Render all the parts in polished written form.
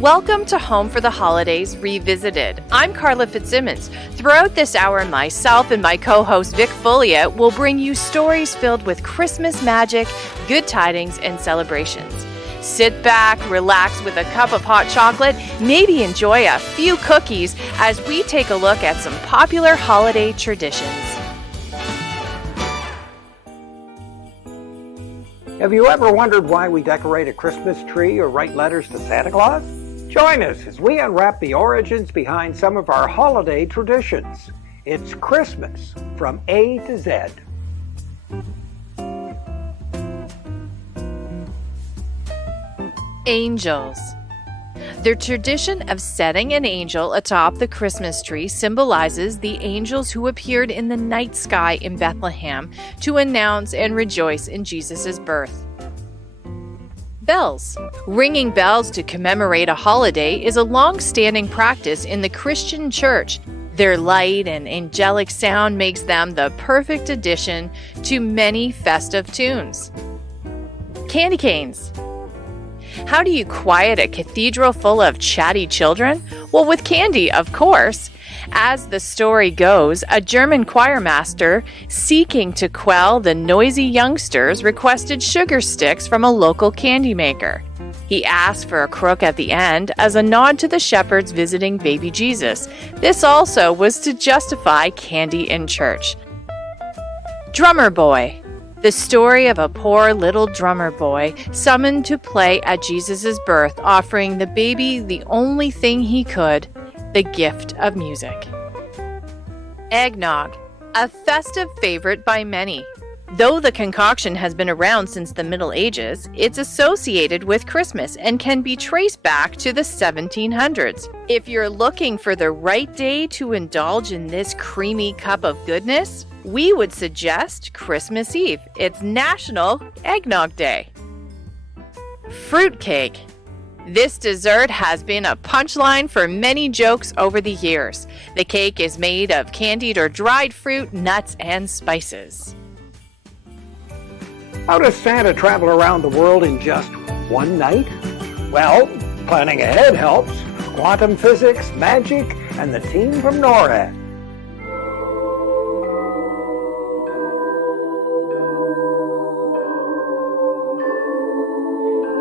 Welcome to Home for the Holidays Revisited. I'm Carla Fitzsimmons. Throughout this hour, myself and my co-host Vic Folliott will bring you stories filled with Christmas magic, good tidings, and celebrations. Sit back, relax with a cup of hot chocolate, maybe enjoy a few cookies as we take a look at some popular holiday traditions. Have you ever wondered why we decorate a Christmas tree or write letters to Santa Claus? Join us as we unwrap the origins behind some of our holiday traditions. It's Christmas from A to Z. Angels. The tradition of setting an angel atop the Christmas tree symbolizes the angels who appeared in the night sky in Bethlehem to announce and rejoice in Jesus' birth. Bells. Ringing bells to commemorate a holiday is a long-standing practice in the Christian church. Their light and angelic sound makes them the perfect addition to many festive tunes. Candy canes. How do you quiet a cathedral full of chatty children? Well, with candy, of course. As the story goes, a German choir master, seeking to quell the noisy youngsters, requested sugar sticks from a local candy maker. He asked for a crook at the end as a nod to the shepherds visiting baby Jesus. This also was to justify candy in church. Drummer boy. The story of a poor little drummer boy summoned to play at Jesus' birth, offering the baby the only thing he could, the gift of music. Eggnog, a festive favorite by many. Though the concoction has been around since the Middle Ages, it's associated with Christmas and can be traced back to the 1700s. If you're looking for the right day to indulge in this creamy cup of goodness, we would suggest Christmas Eve. It's National Eggnog Day. Fruitcake. This dessert has been a punchline for many jokes over the years. The cake is made of candied or dried fruit, nuts, and spices. How does Santa travel around the world in just one night? Well, planning ahead helps. Quantum physics, magic, and the team from NORAD.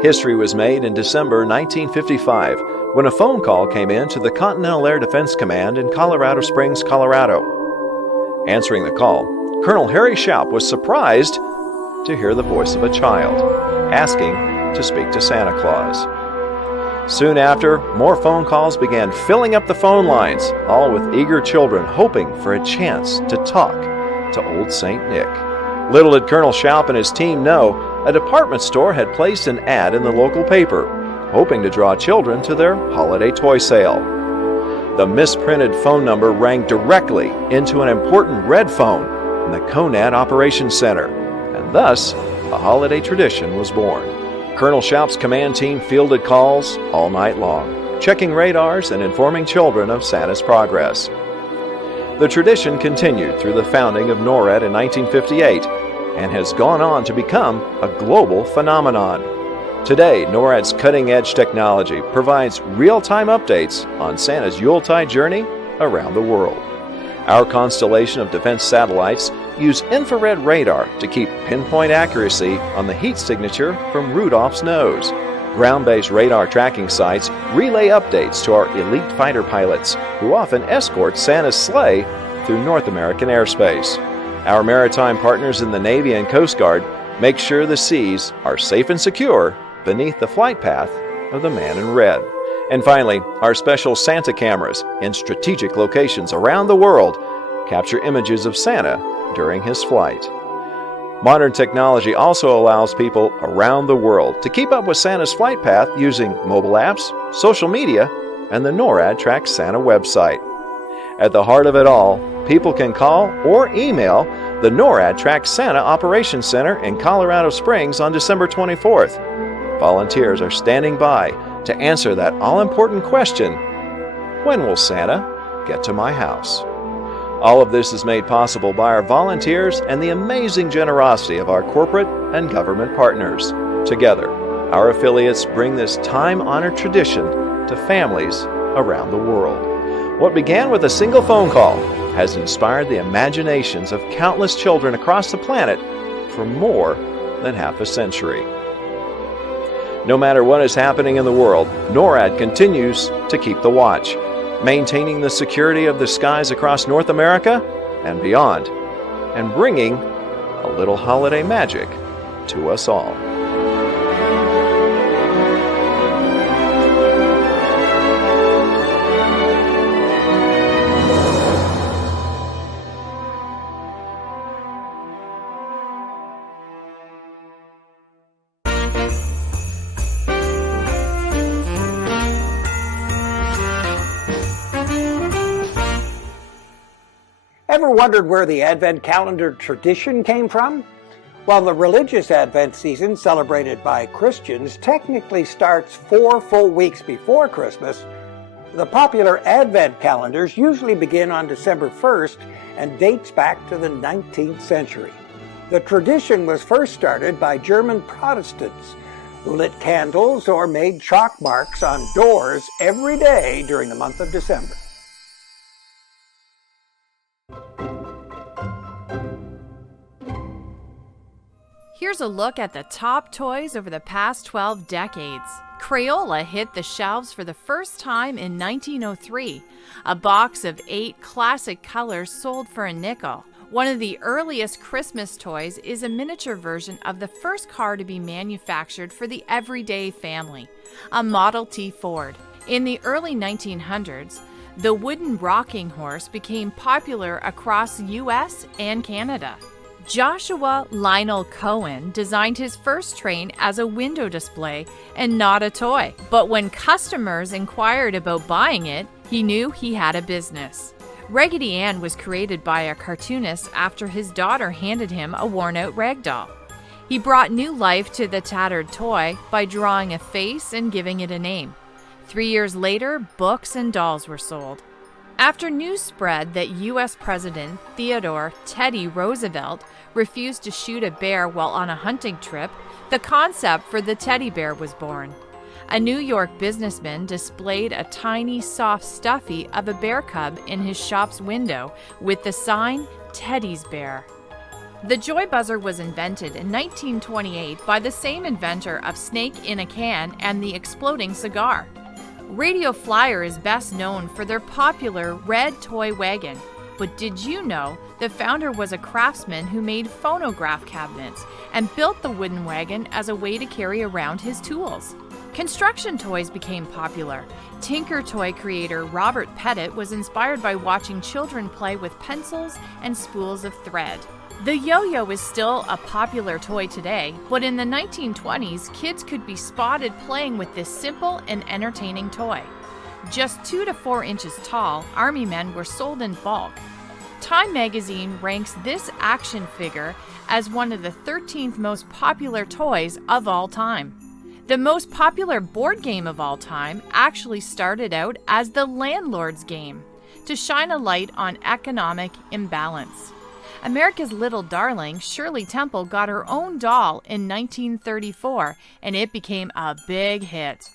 History was made in December 1955 when a phone call came in to the Continental Air Defense Command in Colorado Springs, Colorado. Answering the call, Colonel Harry Shoup was surprised to hear the voice of a child, asking to speak to Santa Claus. Soon after, more phone calls began filling up the phone lines, all with eager children hoping for a chance to talk to Old St. Nick. Little did Colonel Shoup and his team know, a department store had placed an ad in the local paper, hoping to draw children to their holiday toy sale. The misprinted phone number rang directly into an important red phone in the Conad Operations Center, and thus a holiday tradition was born. Colonel Shoup's command team fielded calls all night long, checking radars and informing children of Santa's progress. The tradition continued through the founding of NORAD in 1958 and has gone on to become a global phenomenon. Today, NORAD's cutting-edge technology provides real-time updates on Santa's Yuletide journey around the world. Our constellation of defense satellites use infrared radar to keep pinpoint accuracy on the heat signature from Rudolph's nose. Ground-based radar tracking sites relay updates to our elite fighter pilots, who often escort Santa's sleigh through North American airspace. Our maritime partners in the Navy and Coast Guard make sure the seas are safe and secure beneath the flight path of the man in red. And finally, our special Santa cameras in strategic locations around the world capture images of Santa during his flight. Modern technology also allows people around the world to keep up with Santa's flight path using mobile apps, social media, and the NORAD Track Santa website. At the heart of it all, people can call or email the NORAD Track Santa Operations Center in Colorado Springs on December 24th. Volunteers are standing by to answer that all-important question, when will Santa get to my house? All of this is made possible by our volunteers and the amazing generosity of our corporate and government partners. Together, our affiliates bring this time-honored tradition to families around the world. What began with a single phone call has inspired the imaginations of countless children across the planet for more than half a century. No matter what is happening in the world, NORAD continues to keep the watch, maintaining the security of the skies across North America and beyond, and bringing a little holiday magic to us all. Ever wondered where the Advent calendar tradition came from? Well, the religious Advent season, celebrated by Christians, technically starts 4 full weeks before Christmas. The popular Advent calendars usually begin on December 1st and dates back to the 19th century. The tradition was first started by German Protestants who lit candles or made chalk marks on doors every day during the month of December. Here's a look at the top toys over the past 12 decades. Crayola hit the shelves for the first time in 1903. A box of 8 classic colors sold for a nickel. One of the earliest Christmas toys is a miniature version of the first car to be manufactured for the everyday family, a Model T Ford. In the early 1900s, the wooden rocking horse became popular across the US and Canada. Joshua Lionel Cohen designed his first train as a window display and not a toy. But when customers inquired about buying it, he knew he had a business. Raggedy Ann was created by a cartoonist after his daughter handed him a worn-out rag doll. He brought new life to the tattered toy by drawing a face and giving it a name. 3 years later, books and dolls were sold. After news spread that U.S. President Theodore Teddy Roosevelt refused to shoot a bear while on a hunting trip, the concept for the teddy bear was born. A New York businessman displayed a tiny, soft stuffy of a bear cub in his shop's window with the sign, "Teddy's Bear." The Joy Buzzer was invented in 1928 by the same inventor of Snake in a Can and the Exploding Cigar. Radio Flyer is best known for their popular red toy wagon. But did you know the founder was a craftsman who made phonograph cabinets and built the wooden wagon as a way to carry around his tools? Construction toys became popular. Tinker toy creator Robert Pettit was inspired by watching children play with pencils and spools of thread. The yo-yo is still a popular toy today, but in the 1920s, kids could be spotted playing with this simple and entertaining toy. Just 2 to 4 inches tall, Army men were sold in bulk. Time magazine ranks this action figure as one of the 13th most popular toys of all time. The most popular board game of all time actually started out as the landlord's game, to shine a light on economic imbalance. America's little darling, Shirley Temple, got her own doll in 1934, and it became a big hit.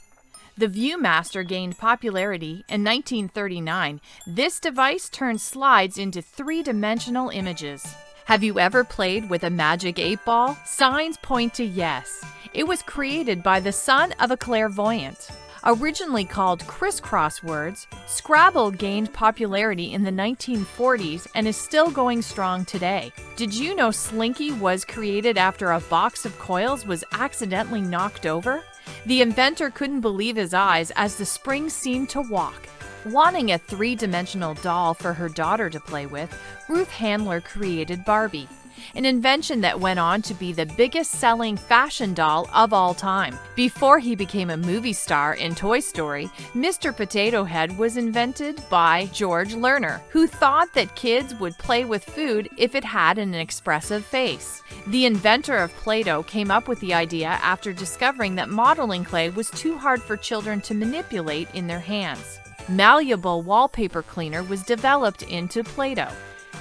The Viewmaster gained popularity in 1939. This device turned slides into 3-dimensional images. Have you ever played with a magic 8-ball? Signs point to yes. It was created by the son of a clairvoyant. Originally called crisscross words, Scrabble gained popularity in the 1940s and is still going strong today. Did you know Slinky was created after a box of coils was accidentally knocked over? The inventor couldn't believe his eyes as the springs seemed to walk. Wanting a 3-dimensional doll for her daughter to play with, Ruth Handler created Barbie, an invention that went on to be the biggest-selling fashion doll of all time. Before he became a movie star in Toy Story, Mr. Potato Head was invented by George Lerner, who thought that kids would play with food if it had an expressive face. The inventor of Play-Doh came up with the idea after discovering that modeling clay was too hard for children to manipulate in their hands. Malleable wallpaper cleaner was developed into Play-Doh.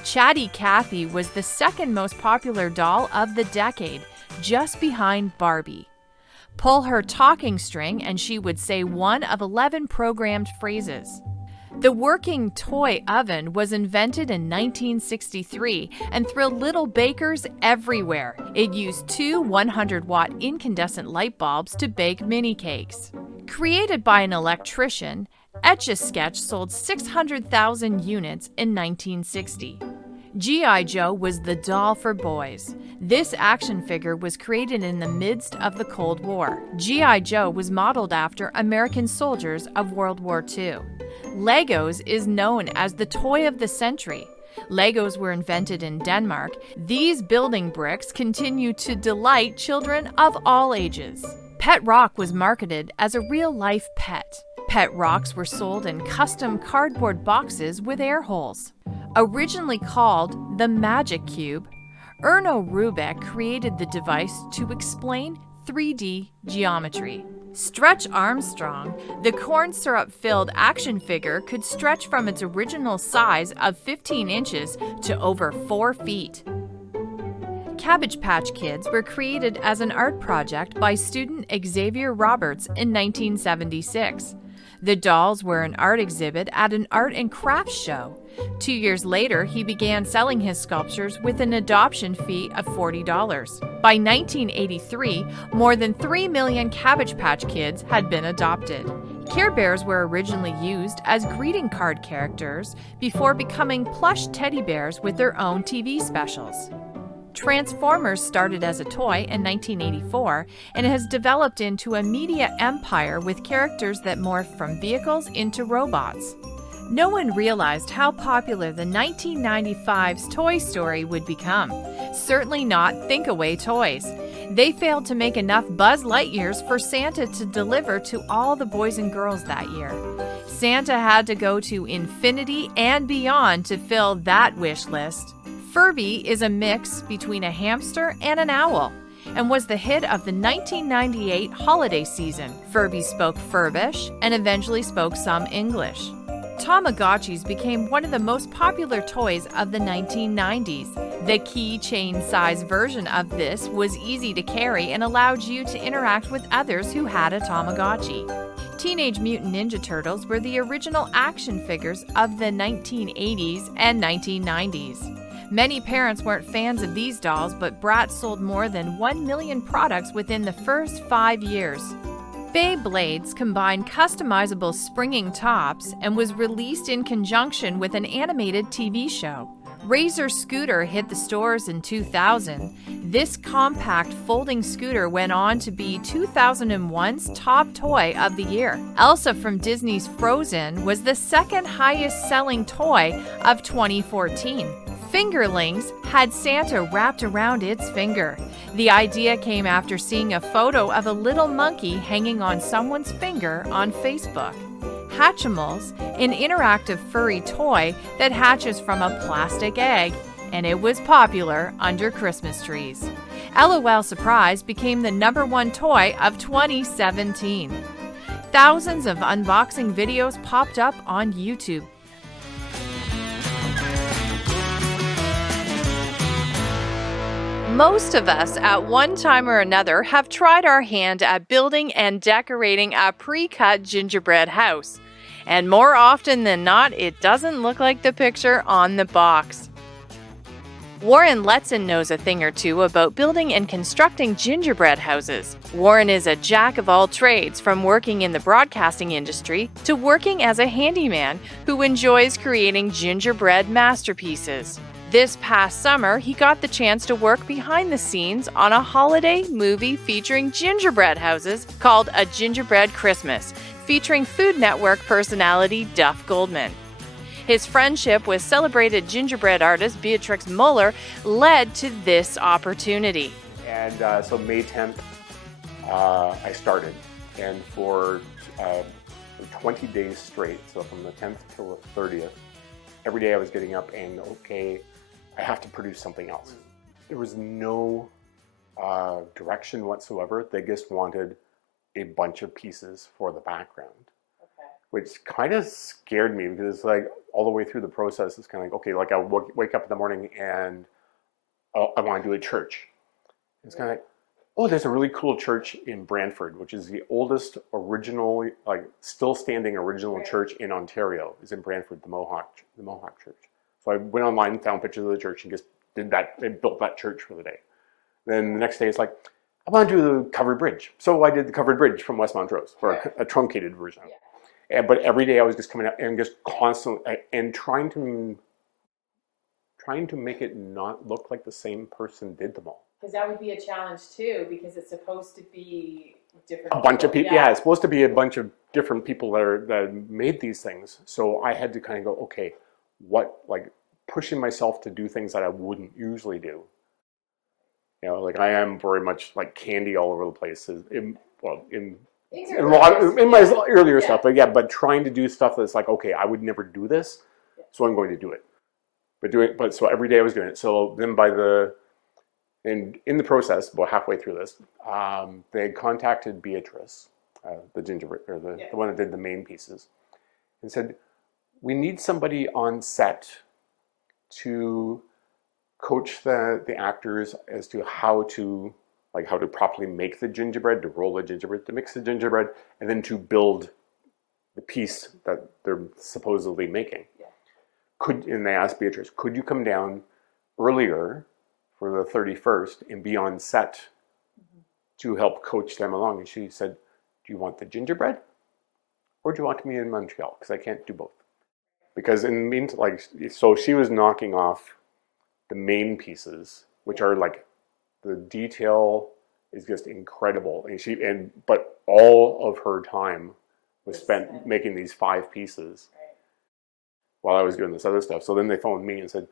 Chatty Cathy was the second most popular doll of the decade, just behind Barbie. Pull her talking string and she would say one of 11 programmed phrases. The working toy oven was invented in 1963 and thrilled little bakers everywhere. It used two 100-watt incandescent light bulbs to bake mini cakes. Created by an electrician, Etch-a-Sketch sold 600,000 units in 1960. G.I. Joe was the doll for boys. This action figure was created in the midst of the Cold War. G.I. Joe was modeled after American soldiers of World War II. Legos is known as the toy of the century. Legos were invented in Denmark. These building bricks continue to delight children of all ages. Pet Rock was marketed as a real-life pet. Pet rocks were sold in custom cardboard boxes with air holes. Originally called the Magic Cube, Erno Rubik created the device to explain 3D geometry. Stretch Armstrong, the corn syrup-filled action figure, could stretch from its original size of 15 inches to over 4 feet. Cabbage Patch Kids were created as an art project by student Xavier Roberts in 1976. The dolls were an art exhibit at an art and crafts show. 2 years later, he began selling his sculptures with an adoption fee of $40. By 1983, more than 3 million Cabbage Patch Kids had been adopted. Care Bears were originally used as greeting card characters before becoming plush teddy bears with their own TV specials. Transformers started as a toy in 1984 and has developed into a media empire with characters that morph from vehicles into robots. No one realized how popular the 1995's Toy Story would become. Certainly not Think-A-Way toys. They failed to make enough Buzz Lightyears for Santa to deliver to all the boys and girls that year. Santa had to go to infinity and beyond to fill that wish list. Furby is a mix between a hamster and an owl and was the hit of the 1998 holiday season. Furby spoke Furbish and eventually spoke some English. Tamagotchis became one of the most popular toys of the 1990s. The keychain-sized version of this was easy to carry and allowed you to interact with others who had a Tamagotchi. Teenage Mutant Ninja Turtles were the original action figures of the 1980s and 1990s. Many parents weren't fans of these dolls, but Bratz sold more than 1 million products within the first 5 years. Beyblades combined customizable springing tops and was released in conjunction with an animated TV show. Razor Scooter hit the stores in 2000. This compact folding scooter went on to be 2001's top toy of the year. Elsa from Disney's Frozen was the second highest selling toy of 2014. Fingerlings had Santa wrapped around its finger. The idea came after seeing a photo of a little monkey hanging on someone's finger on Facebook. Hatchimals, an interactive furry toy that hatches from a plastic egg, and it was popular under Christmas trees. LOL Surprise became the #1 toy of 2017. Thousands of unboxing videos popped up on YouTube. Most of us, at one time or another, have tried our hand at building and decorating a pre-cut gingerbread house. And more often than not, it doesn't look like the picture on the box. Warren Letson knows a thing or two about building and constructing gingerbread houses. Warren is a jack of all trades, from working in the broadcasting industry to working as a handyman who enjoys creating gingerbread masterpieces. This past summer, he got the chance to work behind the scenes on a holiday movie featuring gingerbread houses called A Gingerbread Christmas, featuring Food Network personality Duff Goldman. His friendship with celebrated gingerbread artist Beatrix Muller led to this opportunity. And so May 10th, I started. And for 20 days straight, so from the 10th till the 30th, every day I was getting up and, okay, I have to produce something else. There was no direction whatsoever. They just wanted a bunch of pieces for the background, which kind of scared me because it's like all the way through the process, it's kind of like, okay, like I wake up in the morning and I want to do a church. It's kind of like, Oh, there's a really cool church in Brantford, which is the oldest original, like still standing original church in Ontario. Is in Brantford, the Mohawk Church. So I went online, found pictures of the church, and just did that. They built that church for the day. Then the next day, it's like, I want to do the covered bridge. So I did the covered bridge from West Montrose, or a truncated version of it. But every day I was just coming out and just constantly and trying to make it not look like the same person did them all. Because that would be a challenge too, because it's supposed to be different. A bunch of people, yeah, it's supposed to be a bunch of different people that made these things. So I had to kind of go, okay, what, like pushing myself to do things that I wouldn't usually do. You know, like I am very much like candy all over the place. In my earlier stuff, but trying to do stuff that's like, okay, I would never do this, so I'm going to do it. But so every day I was doing it. So then in the process, about halfway through this, they contacted Beatrice, the gingerbread, or the one that did the main pieces, and said, we need somebody on set to coach the actors as to how to properly make the gingerbread, to roll the gingerbread, to mix the gingerbread, and then to build the piece that they're supposedly making. And they asked Beatrice, could you come down earlier for the 31st and be on set to help coach them along? And she said, do you want the gingerbread or do you want me in Montreal? Because I can't do both. Because in the meantime, so she was knocking off the main pieces, which are like, the detail is just incredible. But all of her time was spent making these 5 pieces while I was doing this other stuff. So then they phoned me and said,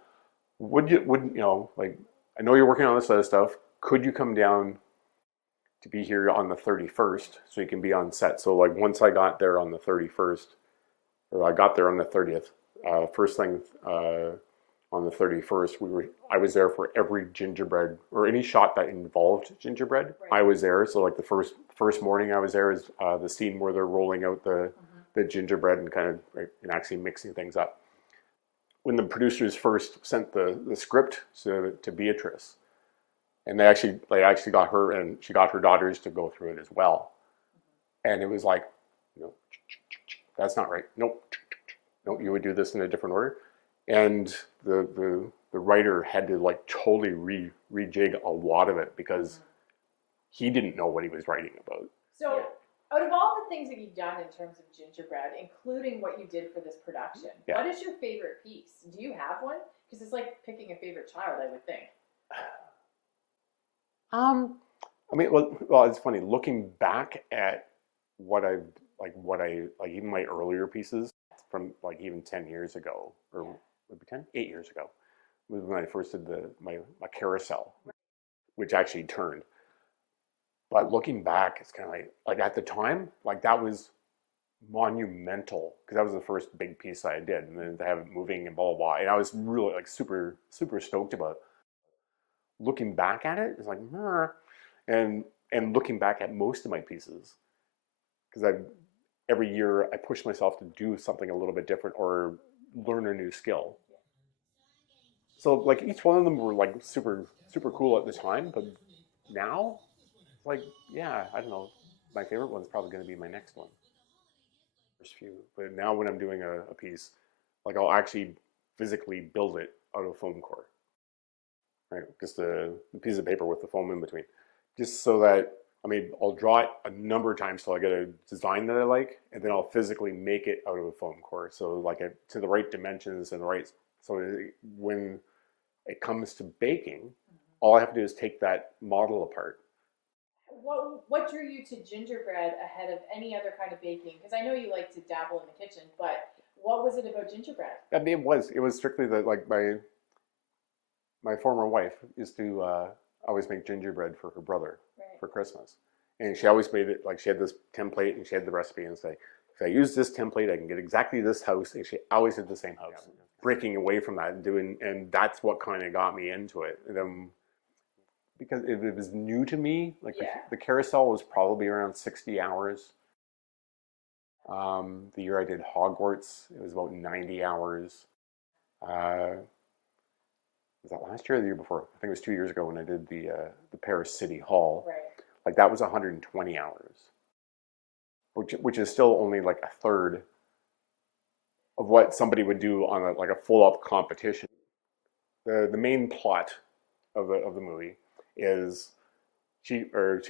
would you, like, I know you're working on this other stuff. Could you come down to be here on the 31st so you can be on set? So like once I got there on the 31st, or I got there on the 30th, first thing on the 31st, I was there for every gingerbread or any shot that involved gingerbread. I was there. So like the first morning I was there is the scene where they're rolling out the gingerbread and kind of and actually mixing things up. When the producers first sent the script to Beatrice, and they actually got her, and she got her daughters to go through it as well, and it was like, no, that's not right. Nope, no, you would do this in a different order, and the writer had to like totally rejig a lot of it because he didn't know what he was writing about. So, out of all the things that you've done in terms of gingerbread, including what you did for this production, what is your favorite piece? Do you have one? Because it's like picking a favorite child, I would think. I mean, well, it's funny looking back at what I even my earlier pieces from like even 10 years ago, or maybe 8 years ago, was when I first did my carousel, which actually turned. But looking back, it's kind of like at the time, like that was monumental because that was the first big piece I did, and then to have it moving and blah blah blah, and I was really like super stoked about it. Looking back at it, it's like, and looking back at most of my pieces, because every year I push myself to do something a little bit different or learn a new skill. So like each one of them were like super cool at the time, but now, like, yeah, I don't know. My favorite one's probably going to be my next one. First few, but now when I'm doing a piece, like I'll actually physically build it out of foam core, right? Just the piece of paper with the foam in between, just so that I'll draw it a number of times till I get a design that I like, and then I'll physically make it out of a foam core, so like to the right dimensions and the right. So when it comes to baking, all I have to do is take that model apart. What drew you to gingerbread ahead of any other kind of baking? Because I know you like to dabble in the kitchen, but what was it about gingerbread? I mean, it was strictly that, like my former wife used to always make gingerbread for her brother for Christmas, and she always made it like she had this template and she had the recipe and say, if I use this template, I can get exactly this house, and she always did the same house. Breaking away from that and that's what kind of got me into it. And then, because it was new to me, like the carousel was probably around 60 hours. The year I did Hogwarts, it was about 90 hours. Was that last year or the year before? I think it was 2 years ago when I did the Paris City Hall. Right. like that was 120 hours, which is still only like a third of what somebody would do on a full-up competition. The main plot of the movie is she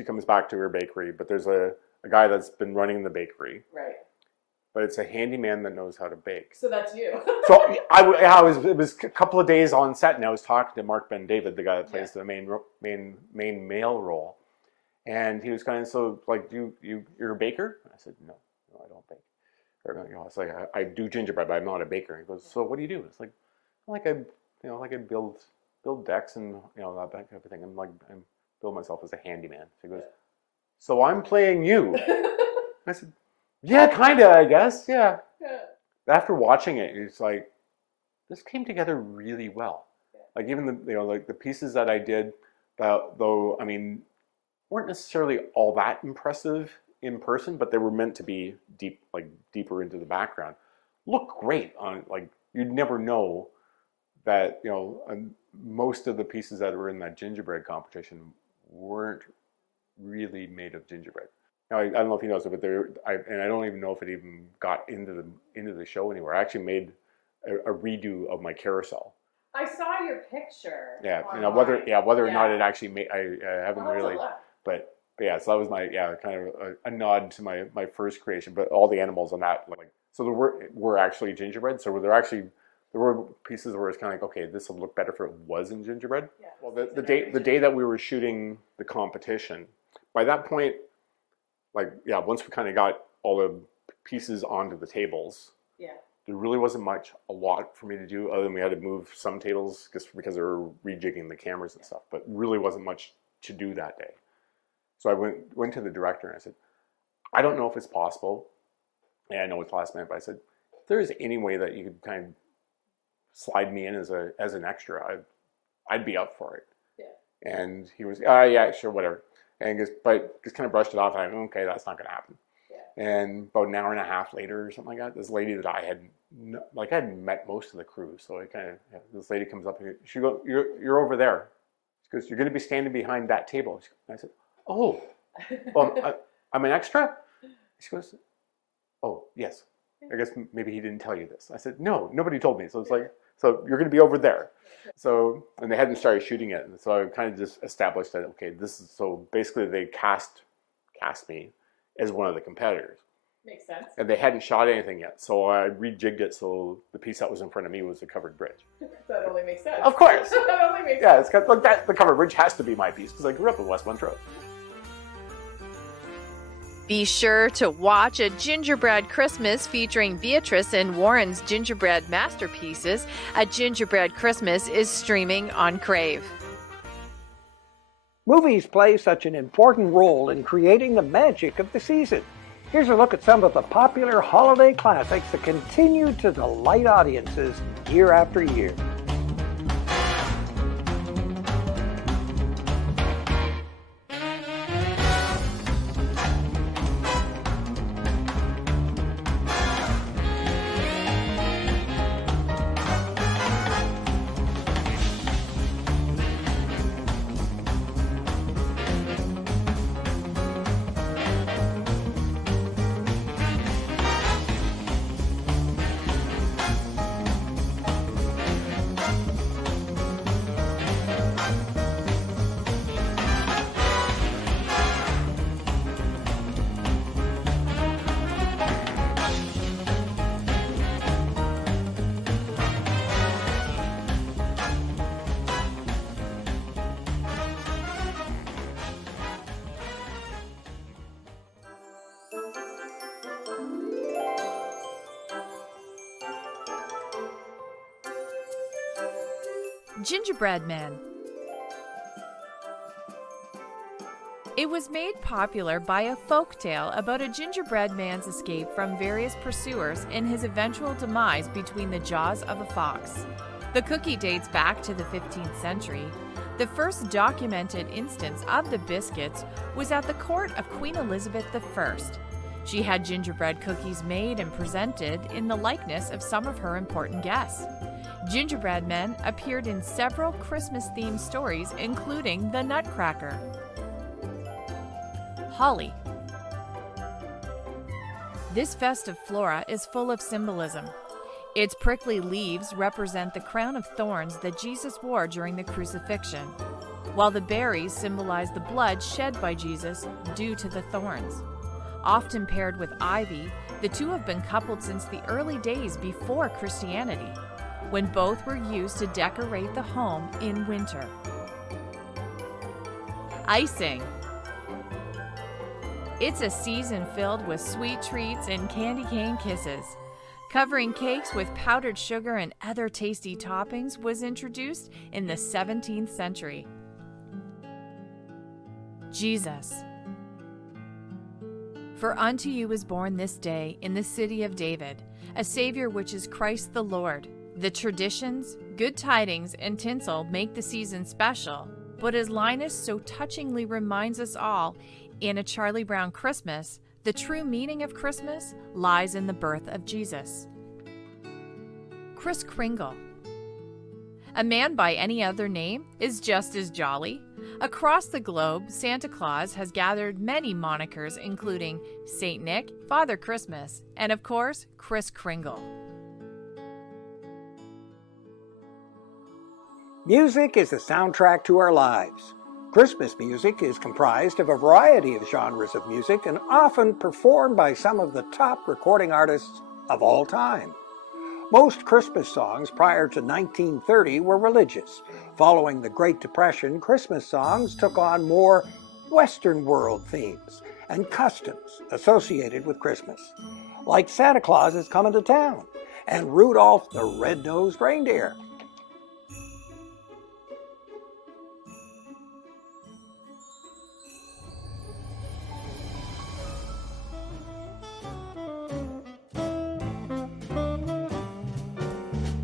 comes back to her bakery, but there's a guy that's been running the bakery. Right. But it's a handyman that knows how to bake. So that's you. So it was a couple of days on set, and I was talking to Mark Ben David, the guy that plays the main male role, and he was kind of, so like, you're a baker? I said, no, I don't bake. Or, you know, it's like I do gingerbread, but I'm not a baker. He goes, so what do you do? It's like I build decks and that type of thing. I build myself as a handyman. So he goes, so I'm playing you. I said, yeah, kind of, I guess, yeah. After watching it, it's like, this came together really well. Like even the pieces that I did, though, I mean, weren't necessarily all that impressive in person, but they were meant to be deeper into the background. Look great on, like, you'd never know that, most of the pieces that were in that gingerbread competition weren't really made of gingerbread. Now, I don't know if he knows it, but and I don't even know if it even got into the show anywhere. I actually made a redo of my carousel. I saw your picture. Yeah, whether or not it actually made, I haven't really, but yeah, so that was my kind of a nod to my first creation. But all the animals on that, so there were actually gingerbread. So there were pieces where it's kind of like, okay, this would look better if it was in gingerbread. Yeah. Well, the day that we were shooting the competition, by that point, once we kind of got all the pieces onto the tables, there really wasn't a lot for me to do, other than we had to move some tables just because they were rejigging the cameras and stuff, but really wasn't much to do that day. So I went to the director and I said, I don't know if it's possible, and I know it's last minute, but I said, if there's any way that you could kind of slide me in as an extra, I'd be up for it. Yeah. And he was, yeah, sure, whatever. And just kind of brushed it off. And I went, okay, that's not going to happen. Yeah. And about an hour and a half later or something like that, this lady that I hadn't met most of the crew. So this lady comes up and she goes, you're over there. She goes, you're going to be standing behind that table. And I said, oh, well, I'm an extra? She goes, oh, yes. I guess maybe he didn't tell you this. I said, no, nobody told me. So it's like, so you're going to be over there. So, and they hadn't started shooting it. And so I kind of just established that, okay, so basically they cast me as one of the competitors. Makes sense. And they hadn't shot anything yet. So I rejigged it so the piece that was in front of me was the covered bridge. That only makes sense. Of course. That only makes sense. Yeah, it's got, the covered bridge has to be my piece because I grew up in West Montrose. Be sure to watch A Gingerbread Christmas featuring Beatrice and Warren's gingerbread masterpieces. A Gingerbread Christmas is streaming on Crave. Movies play such an important role in creating the magic of the season. Here's a look at some of the popular holiday classics that continue to delight audiences year after year. Gingerbread Men. It was made popular by a folktale about a gingerbread man's escape from various pursuers and his eventual demise between the jaws of a fox. The cookie dates back to the 15th century. The first documented instance of the biscuits was at the court of Queen Elizabeth I. She had gingerbread cookies made and presented in the likeness of some of her important guests. Gingerbread Men appeared in several Christmas-themed stories, including The Nutcracker. holly. This festive flora is full of symbolism. Its prickly leaves represent the crown of thorns that Jesus wore during the crucifixion, while the berries symbolize the blood shed by Jesus due to the thorns. Often paired with ivy, the two have been coupled since the early days before Christianity, when both were used to decorate the home in winter. Icing. It's a season filled with sweet treats and candy cane kisses. Covering cakes with powdered sugar and other tasty toppings was introduced in the 17th century. Jesus. For unto you is born this day in the city of David a Savior, which is Christ the Lord. The traditions, good tidings, and tinsel make the season special, but as Linus so touchingly reminds us all in A Charlie Brown Christmas, the true meaning of Christmas lies in the birth of Jesus. Kris Kringle. A man by any other name is just as jolly. Across the globe, Santa Claus has gathered many monikers, including Saint Nick, Father Christmas, and of course, Kris Kringle. Music is the soundtrack to our lives. Christmas music is comprised of a variety of genres of music and often performed by some of the top recording artists of all time. Most Christmas songs prior to 1930 were religious. Following the Great Depression, Christmas songs took on more Western world themes and customs associated with Christmas, like Santa Claus is Coming to Town and Rudolph the Red-Nosed Reindeer.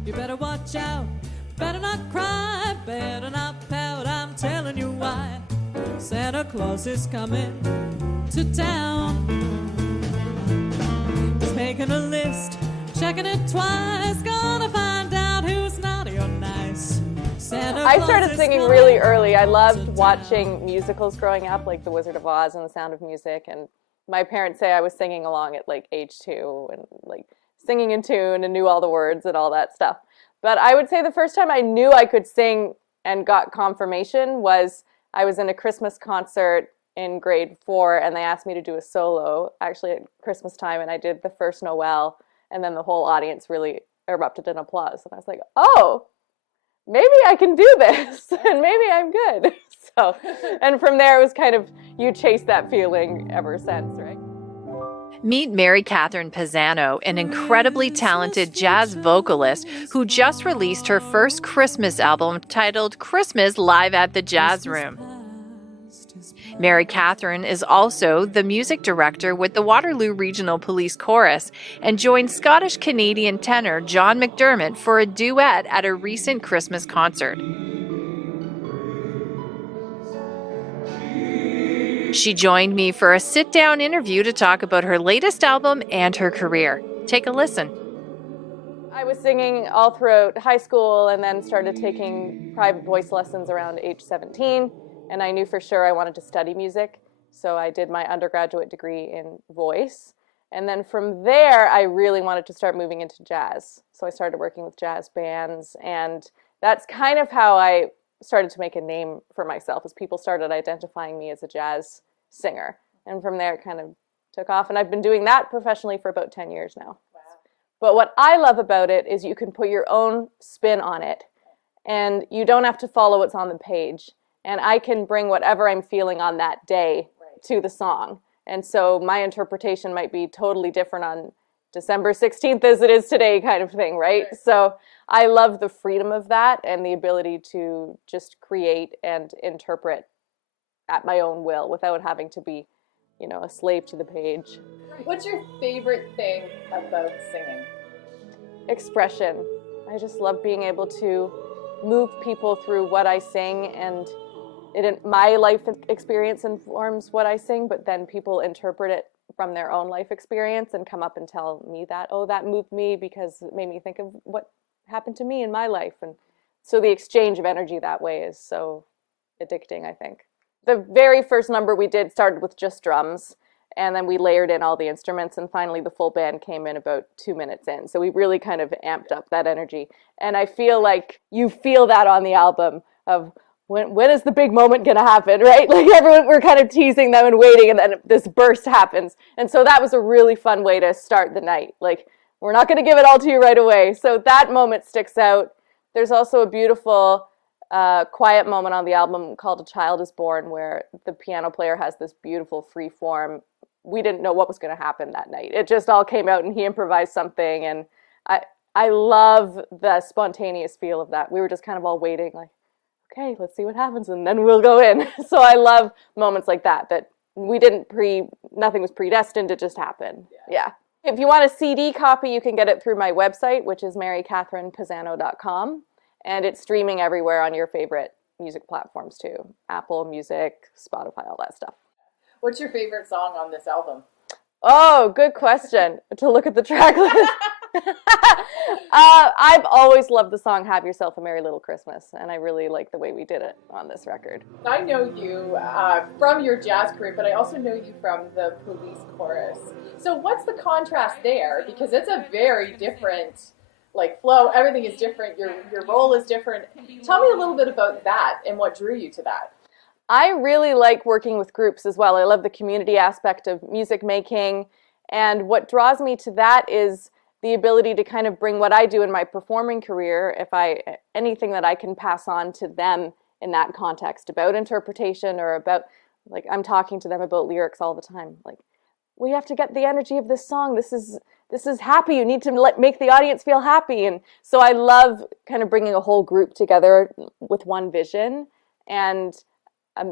You better watch out, better not cry, better not pout, I'm telling you why. Santa Claus is coming to town. He's making a list, checking it twice, gonna find out who's naughty or nice. I started singing really early. I loved watching musicals growing up, like The Wizard of Oz and The Sound of Music, and my parents say I was singing along at like age 2 and like singing in tune and knew all the words and all that stuff. But I would say the first time I knew I could sing and got confirmation was I was in a Christmas concert in grade 4 and they asked me to do a solo actually at Christmas time, and I did the first Noel, and then the whole audience really erupted in applause, and I was like, oh, maybe I can do this and maybe I'm good. So, and from there it was kind of, you chase that feeling ever since, right? Meet Mary-Catherine Pazzano, an incredibly talented jazz vocalist who just released her first Christmas album titled Christmas Live at the Jazz Room. Mary-Catherine is also the music director with the Waterloo Regional Police Chorus and joined Scottish-Canadian tenor John McDermott for a duet at a recent Christmas concert. She joined me for a sit-down interview to talk about her latest album and her career. Take a listen. I was singing all throughout high school and then started taking private voice lessons around age 17, and I knew for sure I wanted to study music, so I did my undergraduate degree in voice. And then from there, I really wanted to start moving into jazz. So I started working with jazz bands, and that's kind of how I started to make a name for myself, as people started identifying me as a jazz singer. And from there, it kind of took off, and I've been doing that professionally for about 10 years now. Wow. But what I love about it is you can put your own spin on it, and you don't have to follow what's on the page. And I can bring whatever I'm feeling on that day to the song. And so my interpretation might be totally different on December 16th as it is today, kind of thing, right? So I love the freedom of that and the ability to just create and interpret at my own will without having to be, you know, a slave to the page. What's your favorite thing about singing? Expression. I just love being able to move people through what I sing, and my life experience informs what I sing, but then people interpret it from their own life experience and come up and tell me that, oh, that moved me because it made me think of what happened to me in my life. And so the exchange of energy that way is so addicting, I think. The very first number we did started with just drums, and then we layered in all the instruments, and finally the full band came in about 2 minutes in. So we really kind of amped up that energy. And I feel like you feel that on the album of when is the big moment going to happen, right? Like everyone, we're kind of teasing them and waiting, and then this burst happens. And so that was a really fun way to start the night. Like, we're not going to give it all to you right away. So that moment sticks out. There's also a beautiful quiet moment on the album called A Child is Born, where the piano player has this beautiful free form. We didn't know what was going to happen that night. It just all came out and he improvised something, and I love the spontaneous feel of that. We were just kind of all waiting, like, okay, let's see what happens, and then we'll go in. So I love moments like that we didn't nothing was predestined, it just happened. Yeah. If you want a CD copy, you can get it through my website, which is Mary-CatherinePazzano.com, and it's streaming everywhere on your favorite music platforms too. Apple Music, Spotify, all that stuff. What's your favorite song on this album? Oh, good question. To look at the track list. I've always loved the song Have Yourself a Merry Little Christmas, and I really like the way we did it on this record. I know you from your jazz career, but I also know you from the Police chorus. So what's the contrast there? Because it's a very different flow. Everything is different. Your role is different. Tell me a little bit about that and what drew you to that. I really like working with groups as well. I love the community aspect of music making, and what draws me to that is the ability to kind of bring what I do in my performing career, anything that I can pass on to them in that context about interpretation or about, I'm talking to them about lyrics all the time. We have to get the energy of this song. This is happy. You need to make the audience feel happy. And so I love kind of bringing a whole group together with one vision, and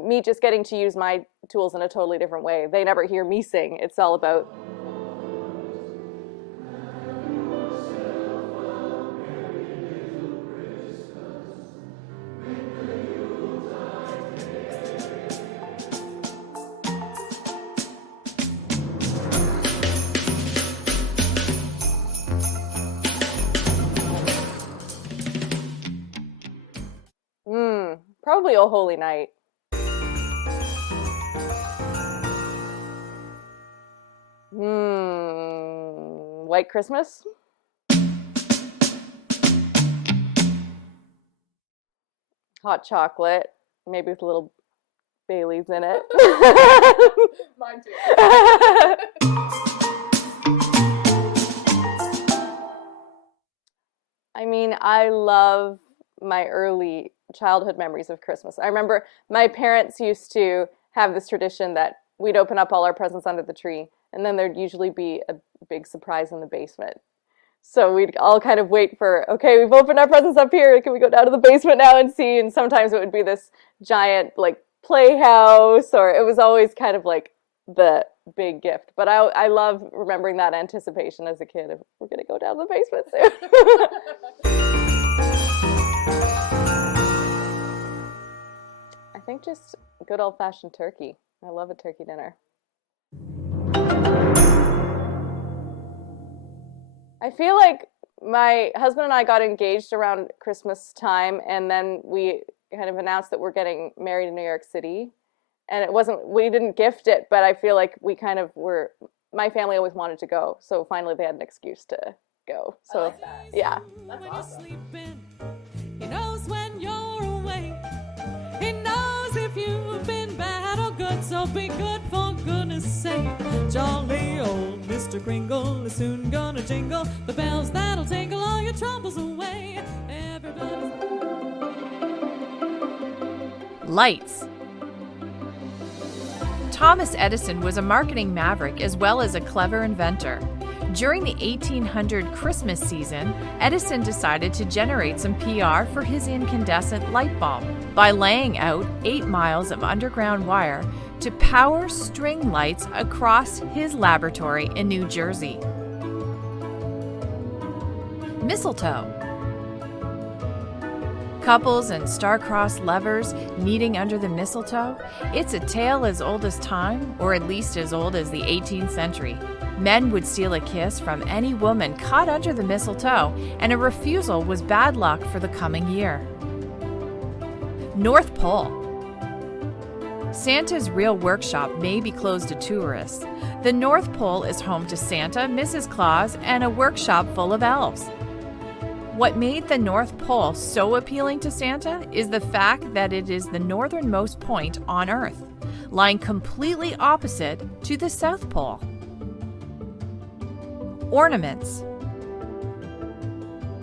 me just getting to use my tools in a totally different way. They never hear me sing. It's all about probably O Holy Night. White Christmas? Hot chocolate, maybe with a little Baileys in it. Mine too. I mean, I love my early childhood memories of Christmas. I remember my parents used to have this tradition that we'd open up all our presents under the tree, and then there'd usually be a big surprise in the basement. So we'd all kind of wait for, okay, we've opened our presents up here, can we go down to the basement now and see? And sometimes it would be this giant playhouse, or it was always kind of the big gift. But I love remembering that anticipation as a kid of, we're gonna go down to the basement soon. I think just good old-fashioned turkey. I love a turkey dinner. I feel like my husband and I got engaged around Christmas time, and then we kind of announced that we're getting married in New York City. And we didn't gift it, but I feel like we kind of my family always wanted to go, so finally they had an excuse to go. So, I like that. Yeah. That's awesome. He knows when you're away. He knows if you've been bad or good, so be good for goodness sake. Jolly old Mr. Kringle is soon gonna jingle the bells that'll tingle all your troubles away. Everybody's... Lights. Thomas Edison was a marketing maverick as well as a clever inventor. During the 1800 Christmas season, Edison decided to generate some PR for his incandescent light bulb by laying out 8 miles of underground wire to power string lights across his laboratory in New Jersey. Mistletoe. Couples and star-crossed lovers meeting under the mistletoe. It's a tale as old as time, or at least as old as the 18th century. Men would steal a kiss from any woman caught under the mistletoe, and a refusal was bad luck for the coming year. North Pole. Santa's real workshop may be closed to tourists. The North Pole is home to Santa, Mrs. Claus, and a workshop full of elves. What made the North Pole so appealing to Santa is the fact that it is the northernmost point on Earth, lying completely opposite to the South Pole. Ornaments.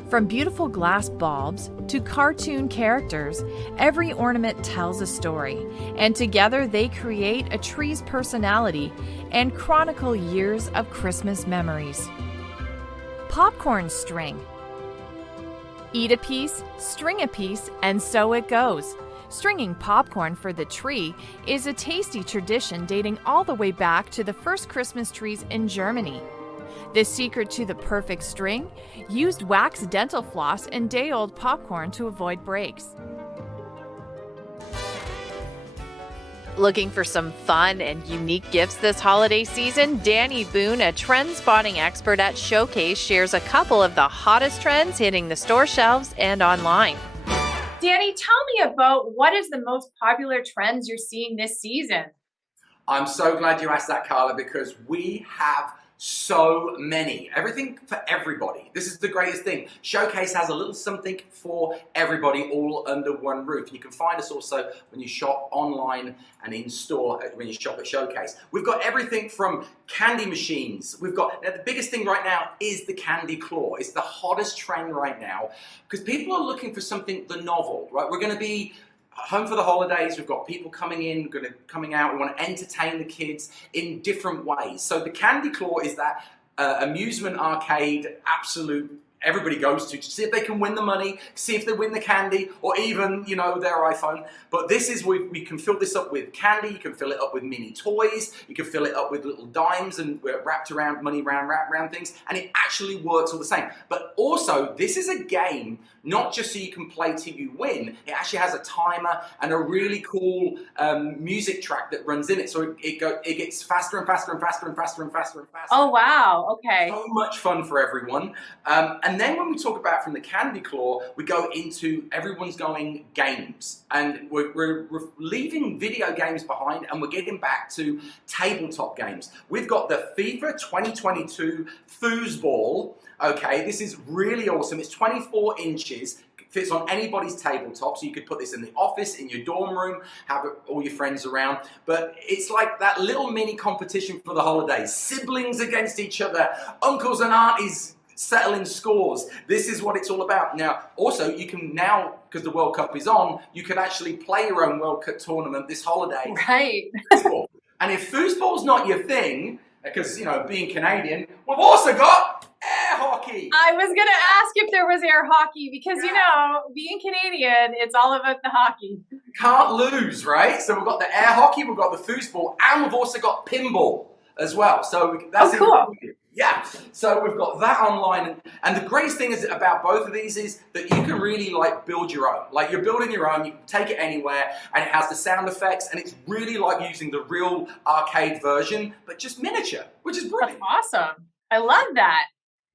From beautiful glass bulbs to cartoon characters, every ornament tells a story, and together they create a tree's personality and chronicle years of Christmas memories. Popcorn string. Eat a piece, string a piece, and so it goes. Stringing popcorn for the tree is a tasty tradition dating all the way back to the first Christmas trees in Germany. The secret to the perfect string? Used wax dental floss and day-old popcorn to avoid breaks. Looking for some fun and unique gifts this holiday season? Danny Boone, a trend-spotting expert at Showcase, shares a couple of the hottest trends hitting the store shelves and online. Danny, tell me about what is the most popular trends you're seeing this season? I'm so glad you asked that, Carla, because we have so many. Everything for everybody. This is the greatest thing. Showcase has a little something for everybody all under one roof. You can find us also when you shop online and in store when you shop at Showcase. We've got everything from candy machines. We've got, now the biggest thing right now is the candy claw. It's the hottest trend right now because people are looking for something the novel, right? We're going to be home for the holidays. We've got people coming in, coming out. We want to entertain the kids in different ways. So the candy claw is that amusement arcade, absolute, everybody goes to see if they can win the money, see if they win the candy, or even, you know, their iPhone. But this is, we can fill this up with candy, you can fill it up with mini toys, you can fill it up with little dimes and wrapped around, money wrapped around things, and it actually works all the same. But also, this is a game, not just so you can play till you win, it actually has a timer and a really cool music track that runs in it. So it gets faster and faster and faster and faster and faster and faster. Oh, wow. Okay. So much fun for everyone. And then when we talk about from the candy claw, we go into everyone's going games. And we're leaving video games behind and we're getting back to tabletop games. We've got the FIFA 2022 Foosball. Okay, this is really awesome. It's 24 inches. Fits on anybody's tabletop, so you could put this in the office, in your dorm room, have all your friends around. But it's like that little mini competition for the holidays. Siblings against each other, uncles and aunties settling scores. This is what it's all about. Now, also, you can now, because the World Cup is on, you can actually play your own World Cup tournament this holiday. Right. And if foosball's not your thing, because, you know, being Canadian, we've also got air hockey. I was going to ask if there was air hockey because, you know, being Canadian, it's all about the hockey. Can't lose, right? So we've got the air hockey, we've got the foosball, and we've also got pinball as well. So that's cool. Yeah, so we've got that online, and the greatest thing is about both of these is that you can really like build your own. Like you're building your own, you can take it anywhere, and it has the sound effects, and it's really like using the real arcade version, but just miniature, which is brilliant. That's awesome. I love that.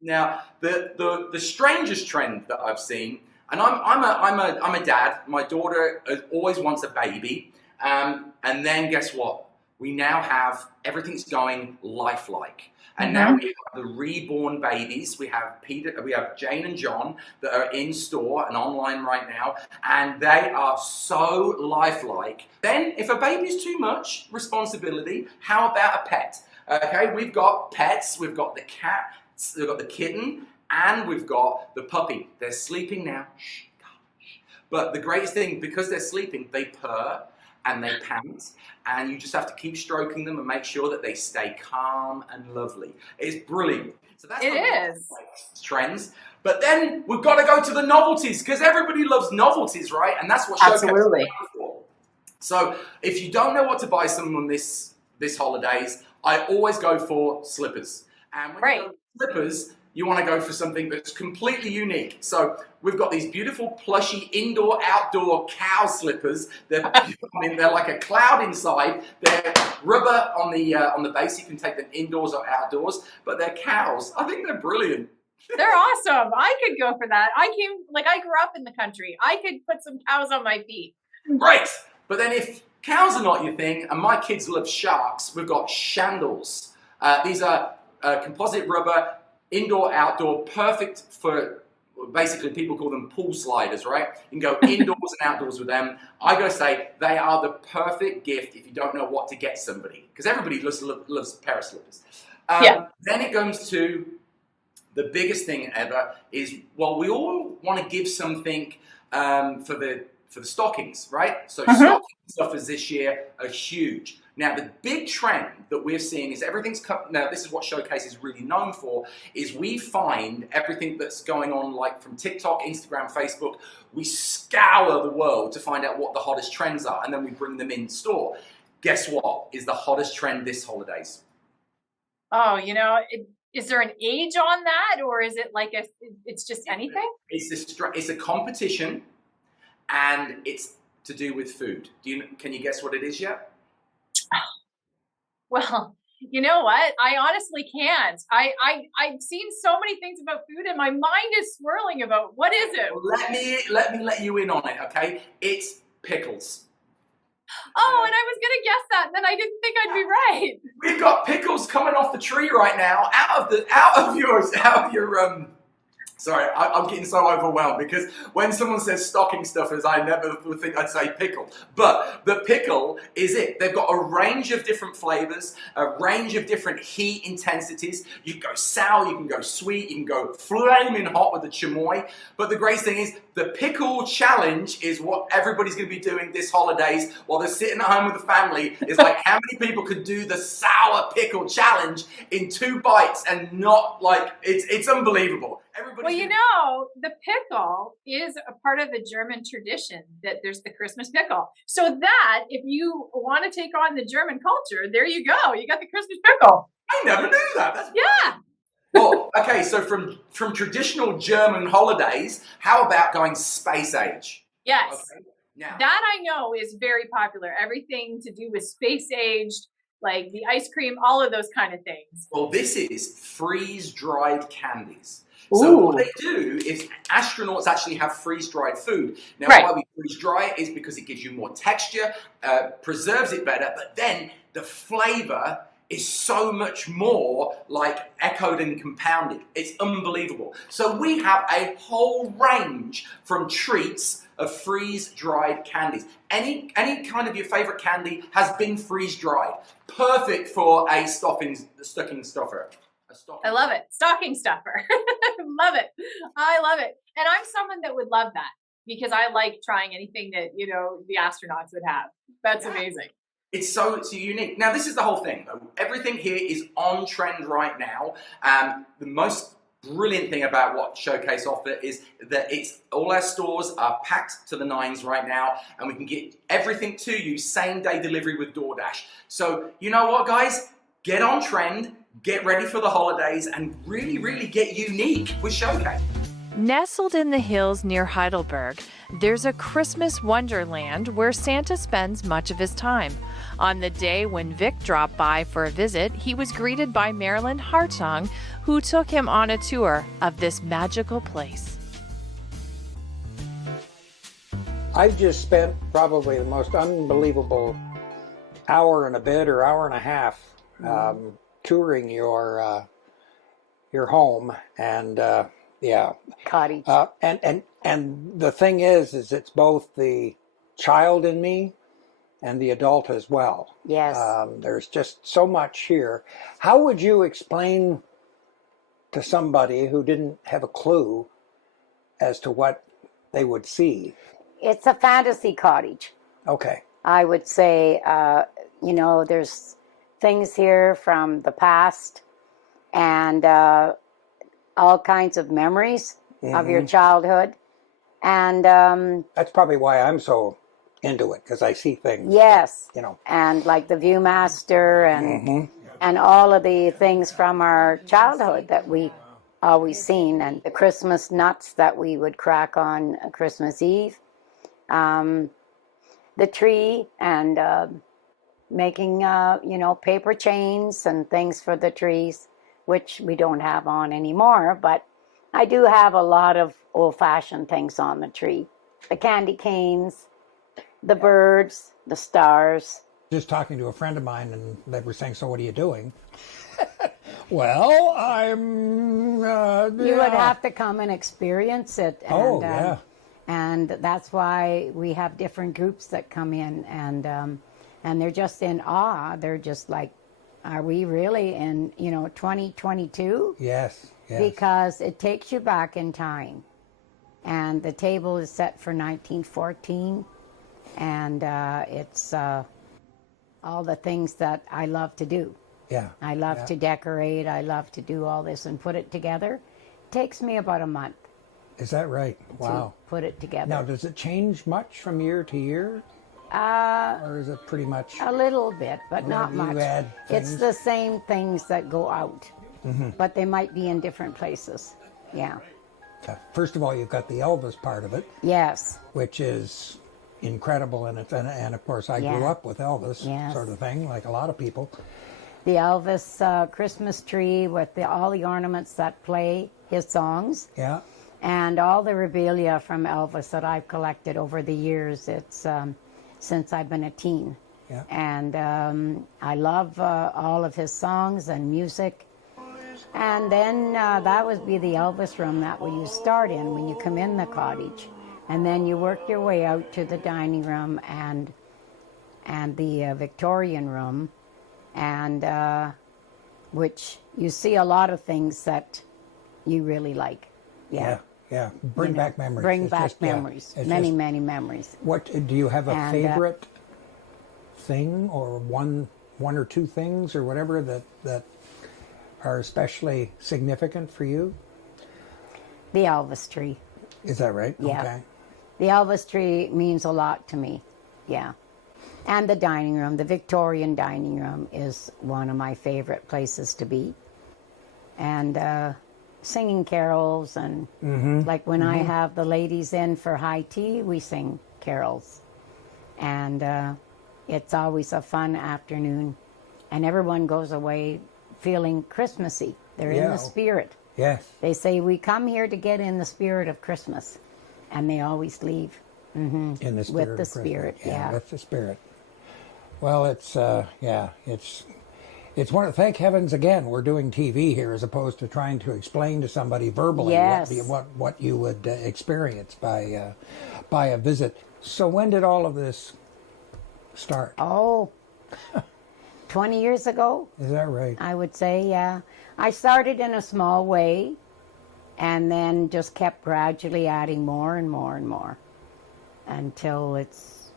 Now, the strangest trend that I've seen, and I'm a dad. My daughter always wants a baby, and then guess what? We now have everything's going lifelike. And now we have the reborn babies. We have Jane and John that are in store and online right now, and they are so lifelike. Then, if a baby's too much responsibility, how about a pet? Okay, we've got pets. We've got the cat. We've got the kitten, and we've got the puppy. They're sleeping now. Shh, gosh. But the greatest thing, because they're sleeping, they purr and they pant, and you just have to keep stroking them and make sure that they stay calm and lovely. It's brilliant. So that's trends. But then we've got to go to the novelties, because everybody loves novelties, right? And that's what Showcase is for. So if you don't know what to buy someone this holidays, I always go for slippers. And when you go for slippers, you want to go for something that's completely unique. So we've got these beautiful plushy indoor-outdoor cow slippers. They're like a cloud inside. They're rubber on the base. You can take them indoors or outdoors, but they're cows. I think they're brilliant. They're awesome. I could go for that. I grew up in the country. I could put some cows on my feet. Great. But then if cows are not your thing, and my kids love sharks, we've got shandals. These are composite rubber, indoor, outdoor, perfect for, basically people call them pool sliders, right? You can go indoors and outdoors with them. I gotta say, they are the perfect gift if you don't know what to get somebody, because everybody loves a pair of slippers. Then it comes to the biggest thing ever is, well, we all want to give something for the stockings, right? So stocking stuffers this year are huge. Now, the big trend that we're seeing is now this is what Showcase is really known for, is we find everything that's going on, like from TikTok, Instagram, Facebook, we scour the world to find out what the hottest trends are, and then we bring them in store. Guess what is the hottest trend this holidays? Oh, is there an age on that, or is it like it's just anything? It's a competition, and it's to do with food. Can you guess what it is yet? Well, you know what? I honestly can't. I've seen so many things about food, and my mind is swirling about what is it? Let me let you in on it, okay? It's pickles. Oh, and I was gonna guess that, and then I didn't think I'd be right. We've got pickles coming off the tree right now, out of your Sorry, I'm getting so overwhelmed because when someone says stocking stuffers, I never would think I'd say pickle. But the pickle is it. They've got a range of different flavors, a range of different heat intensities. You can go sour, you can go sweet, you can go flaming hot with the chamoy. But the great thing is the pickle challenge is what everybody's going to be doing this holidays while they're sitting at home with the family. It's like how many people could do the sour pickle challenge in 2 bites and not like, it's unbelievable. Well, the pickle is a part of the German tradition that there's the Christmas pickle. So that if you want to take on the German culture, there you go. You got the Christmas pickle. I never knew that. Yeah. Well, okay, so from traditional German holidays, how about going space age? Yes. Okay. Now, that I know is very popular. Everything to do with space aged, like the ice cream, all of those kind of things. Well, this is freeze-dried candies. So what they do is astronauts actually have freeze-dried food. Now, why we freeze-dry it is because it gives you more texture, preserves it better, but then the flavor is so much more like echoed and compounded. It's unbelievable. So we have a whole range from treats of freeze-dried candies. Any kind of your favorite candy has been freeze-dried. Perfect for a stocking stuffer. I love it. Stocking stuffer. Love it. I love it. And I'm someone that would love that because I like trying anything that, the astronauts would have. That's amazing. It's so unique. Now, this is the whole thing, though. Everything here is on trend right now. The most brilliant thing about what Showcase offer is that all our stores are packed to the nines right now, and we can get everything to you same-day delivery with DoorDash. So, you know what, guys? Get on trend, get ready for the holidays, and really, really get unique with Showcase. Nestled in the hills near Heidelberg, there's a Christmas wonderland where Santa spends much of his time. On the day when Vic dropped by for a visit, he was greeted by Marilyn Hartung, who took him on a tour of this magical place. I've just spent probably the most unbelievable hour and a bit or hour and a half touring your home and Cottage. And the thing is it's both the child in me and the adult as well. Yes. There's just so much here. How would you explain to somebody who didn't have a clue as to what they would see? It's a fantasy cottage. Okay. I would say, there's things here from the past and all kinds of memories of your childhood. And that's probably why I'm so into it, because I see things. Yes. That, and like the Viewmaster and all of the things from our childhood that we always seen, and the Christmas nuts that we would crack on Christmas Eve, the tree, and making paper chains and things for the trees, which we don't have on anymore, but I do have a lot of old-fashioned things on the tree. The candy canes, the birds, the stars. Just talking to a friend of mine, and they were saying, "So what are you doing?" Well, I'm. You would have to come and experience it. And, yeah. And that's why we have different groups that come in, and they're just in awe. They're just like, "Are we really in 2022?" Yes. Yes. Because it takes you back in time, and the table is set for 1914, and it's all the things that I love to do. Yeah. I love to decorate. I love to do all this and put it together. It takes me about a month. Is that right? Wow. To put it together. Now, does it change much from year to year? Or is it pretty much? A little bit, but not you much. add It's things? the same things that go out, but they might be in different places. Yeah. First of all, you've got the Elvis part of it, Yes. which is incredible, and of course, I grew Yeah. up with Elvis, Yes. sort of thing, like a lot of people. The Elvis Christmas tree with all the ornaments that play his songs, Yeah. and all the regalia from Elvis that I've collected over the years. It's since I've been a teen. Yeah. And I love all of his songs and music. And then that would be the Elvis room that you start in when you come in the cottage. And then you work your way out to the dining room and the Victorian room, and which you see a lot of things that you really like. Yeah. Yeah. Bring back memories. Bring It's back just, yeah, memories. it's Many, just- many memories. What do you have a And, favorite thing, or one or two things, or whatever that are especially significant for you? The Elvis tree. Is that right? Yeah. Okay. The Elvis tree means a lot to me. Yeah. And the dining room, the Victorian dining room, is one of my favorite places to be. And singing carols, and like when I have the ladies in for high tea, we sing carols. And it's always a fun afternoon. And everyone goes away feeling Christmassy. They're in Yeah. the spirit. Yes. They say, we come here to get in the spirit of Christmas. And they always leave. In the spirit With of the Christmas. spirit, yeah. With the spirit. Well, it's it's one of, thank heavens again we're doing TV here, as opposed to trying to explain to somebody verbally Yes. what you would experience by a visit. So when did all of this start? Oh, 20 years ago, Is that right? I would say, yeah. I started in a small way, and then just kept gradually adding more and more and more until it's,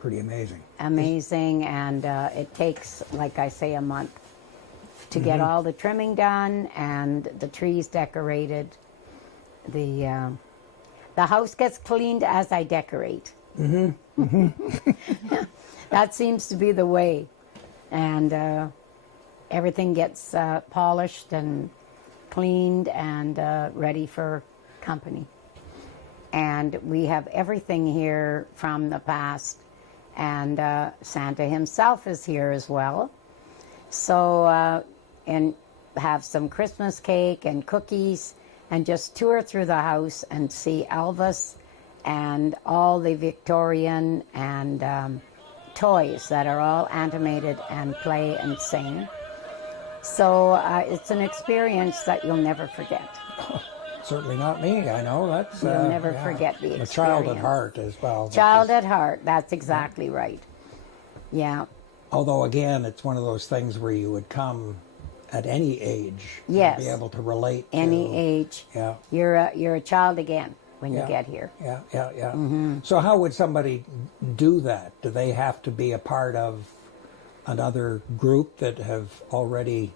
Pretty amazing. amazing. And it takes, like I say, a month to get all the trimming done and the trees decorated. The house gets cleaned as I decorate. That seems to be the way. And everything gets polished and cleaned and ready for company. And we have everything here from the past. And Santa himself is here as well. So, and have some Christmas cake and cookies, and just tour through the house and see Elvis and all the Victorian and toys that are all animated and play and sing. So it's an experience that you'll never forget. Certainly not me. I know that's. You'll never forget the I'm a child at experience. heart as well. Child at heart, that's exactly right. Yeah. Although again, it's one of those things where you would come at any age. Yes. And be able to relate. Any to, age. Yeah. You're a child again when you Yeah. get here. Yeah. So how would somebody do that? Do they have to be a part of another group that have already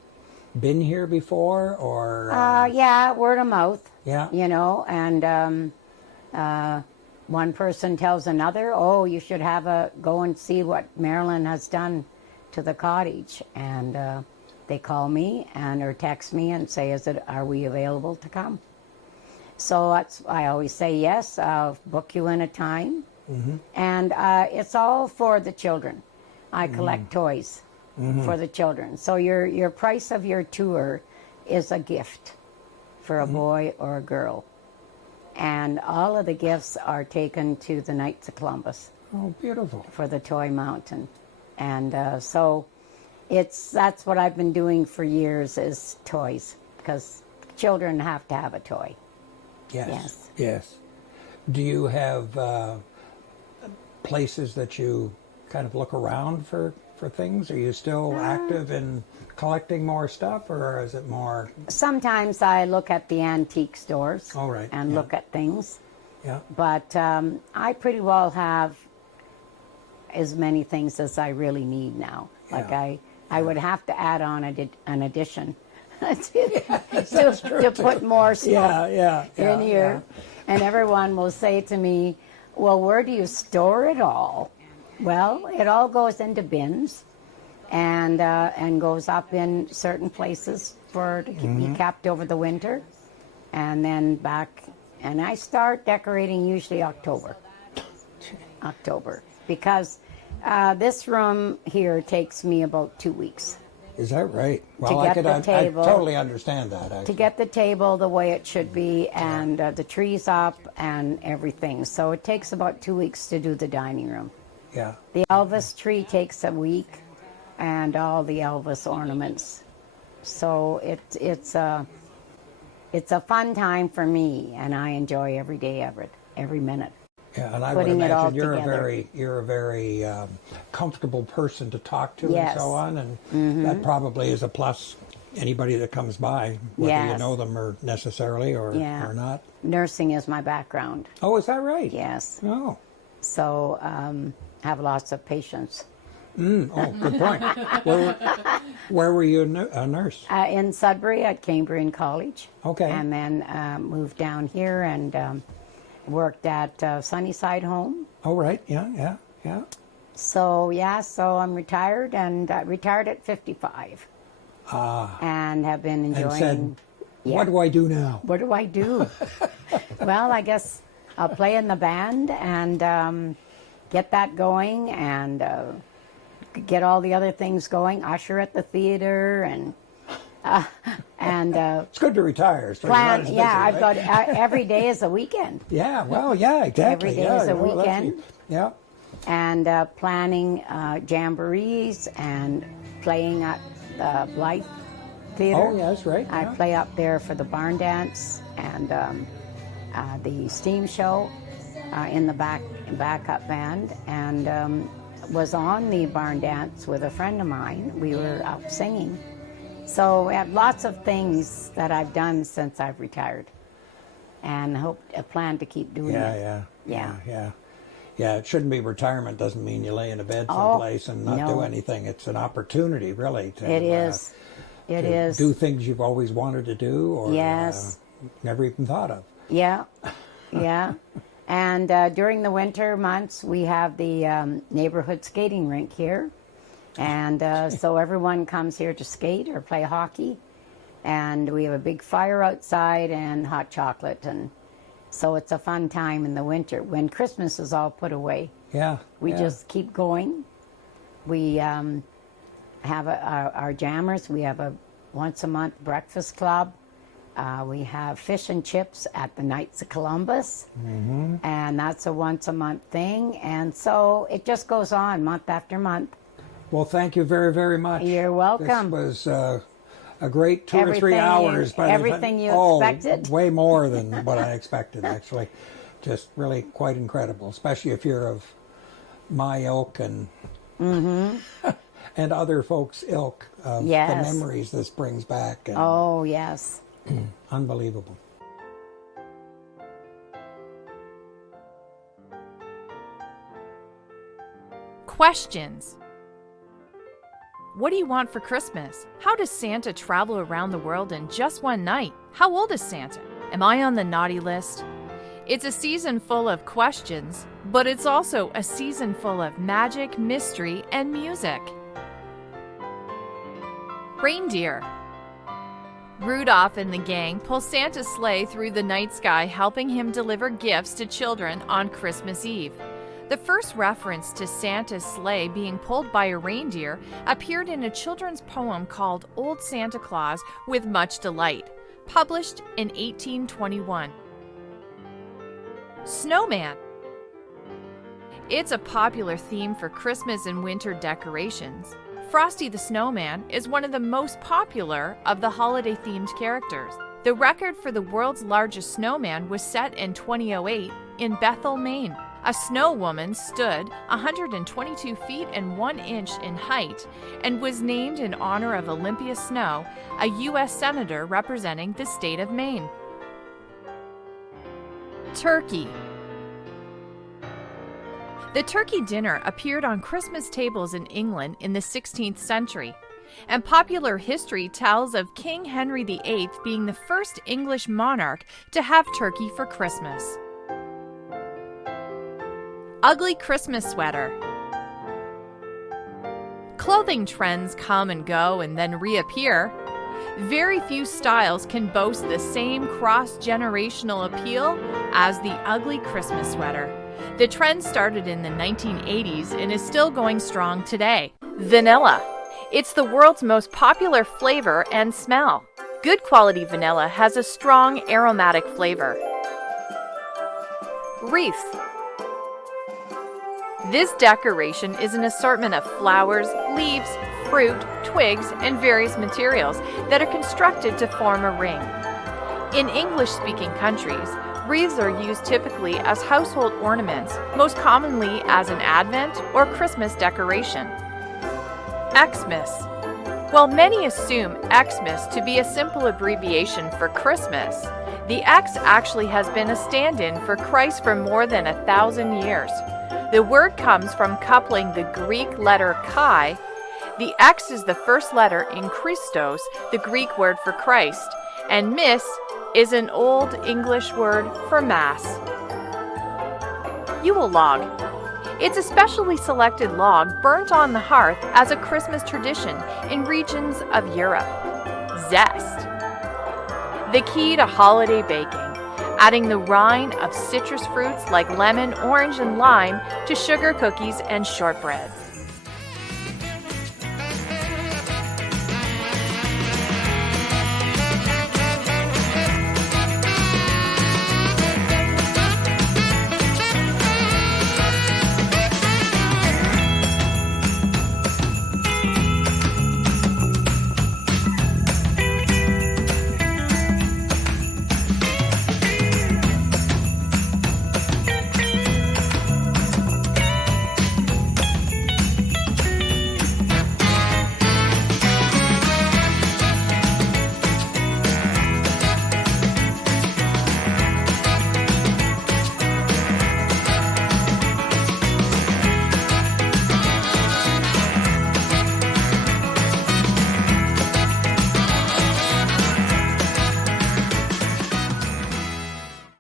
been here before, or? Yeah, word of mouth. Yeah. You know, and one person tells another, oh, you should go and see what Marilyn has done to the cottage. And they call me or text me and say, are we available to come? So I always say yes, I'll book you in a time. And it's all for the children. I collect toys for the children. So your price of your tour is a gift for a boy or a girl. And all of the gifts are taken to the Knights of Columbus. Oh, beautiful. For the toy mountain. And so that's what I've been doing for years is toys, because children have to have a toy. Yes. Yes. Do you have places that you kind of look around for things? Are you still active in collecting more stuff, or is it more? Sometimes I look at the antique stores and look at things. Yeah. But I pretty well have as many things as I really need now. Like I would have to add on an addition to put more stuff in here. And everyone will say to me, well, where do you store it all? Well, it all goes into bins and goes up in certain places to be kept over the winter, and then back. And I start decorating usually October, because this room here takes me about 2 weeks. Is that right? Well, I totally understand that, actually. To get the table the way it should be, and the trees up and everything. So it takes about 2 weeks to do the dining room. Yeah. The Elvis tree takes a week, and all the Elvis ornaments. So it's a fun time for me, and I enjoy every day of it, every minute. Yeah, and I would imagine you're a very comfortable person to talk to and so on, and that probably is a plus. Anybody that comes by, whether you know them or necessarily or not. Nursing is my background. Oh, is that right? Yes. Oh. So have lots of patience. Oh, good point. Where were you a nurse? In Sudbury at Cambridge College. Okay. And then moved down here and worked at Sunnyside Home. Oh, right. Yeah. So, so I'm retired, and retired at 55. And have been enjoying... And said, what do I do now? What do I do? Well, I guess I'll play in the band and get that going, and get all the other things going, usher at the theater, and it's good to retire. So plan, busy, right? I've got every day is a weekend. Yeah, well, yeah, exactly. Every day is a weekend. Yeah. And planning jamborees and playing at the Blythe Theater. Oh, yes, right. I play up there for the barn dance and the steam show in the backup band, and was on the barn dance with a friend of mine. We were up singing. So we have lots of things that I've done since I've retired, and plan to keep doing it. Yeah. It shouldn't be retirement. Doesn't mean you lay in a bed someplace and not do anything. It's an opportunity, really. It is. Do things you've always wanted to do, or never even thought of. Yeah. And during the winter months, we have the neighborhood skating rink here. And so everyone comes here to skate or play hockey. And we have a big fire outside and hot chocolate. And so it's a fun time in the winter when Christmas is all put away. We just keep going. We have our jammers. We have a once-a-month breakfast club. We have fish and chips at the Knights of Columbus, and that's a once-a-month thing. And so it just goes on month after month. Well, thank you very, very much. You're welcome. This was a great 2 or 3 hours. Everything you expected? Way more than what I expected, actually. Just really quite incredible, especially if you're of my ilk and and other folks' ilk of the memories this brings back. And yes. Unbelievable. Questions. What do you want for Christmas? How does Santa travel around the world in just one night? How old is Santa? Am I on the naughty list? It's a season full of questions, but it's also a season full of magic, mystery, and music. Reindeer. Rudolph and the gang pull Santa's sleigh through the night sky, helping him deliver gifts to children on Christmas Eve. The first reference to Santa's sleigh being pulled by a reindeer appeared in a children's poem called Old Santa Claus with Much Delight, published in 1821. Snowman. It's a popular theme for Christmas and winter decorations. Frosty the Snowman is one of the most popular of the holiday-themed characters. The record for the world's largest snowman was set in 2008 in Bethel, Maine. A snow woman stood 122 feet and 1 inch in height and was named in honor of Olympia Snow, a U.S. senator representing the state of Maine. Turkey. The turkey dinner appeared on Christmas tables in England in the 16th century, and popular history tells of King Henry VIII being the first English monarch to have turkey for Christmas. Ugly Christmas sweater. Clothing trends come and go and then reappear. Very few styles can boast the same cross-generational appeal as the ugly Christmas sweater. The trend started in the 1980s and is still going strong today. Vanilla. It's the world's most popular flavor and smell. Good quality vanilla has a strong aromatic flavor. Wreath. This decoration is an assortment of flowers, leaves, fruit, twigs, and various materials that are constructed to form a ring. In English-speaking countries, wreaths are used typically as household ornaments, most commonly as an Advent or Christmas decoration. Xmas. While many assume Xmas to be a simple abbreviation for Christmas, the X actually has been a stand-in for Christ for more than 1,000 years. The word comes from coupling the Greek letter chi. The X is the first letter in Christos, the Greek word for Christ, and miss is an Old English word for Mass. Yule log. It's a specially selected log burnt on the hearth as a Christmas tradition in regions of Europe. Zest. The key to holiday baking. Adding the rind of citrus fruits like lemon, orange, and lime to sugar cookies and shortbread.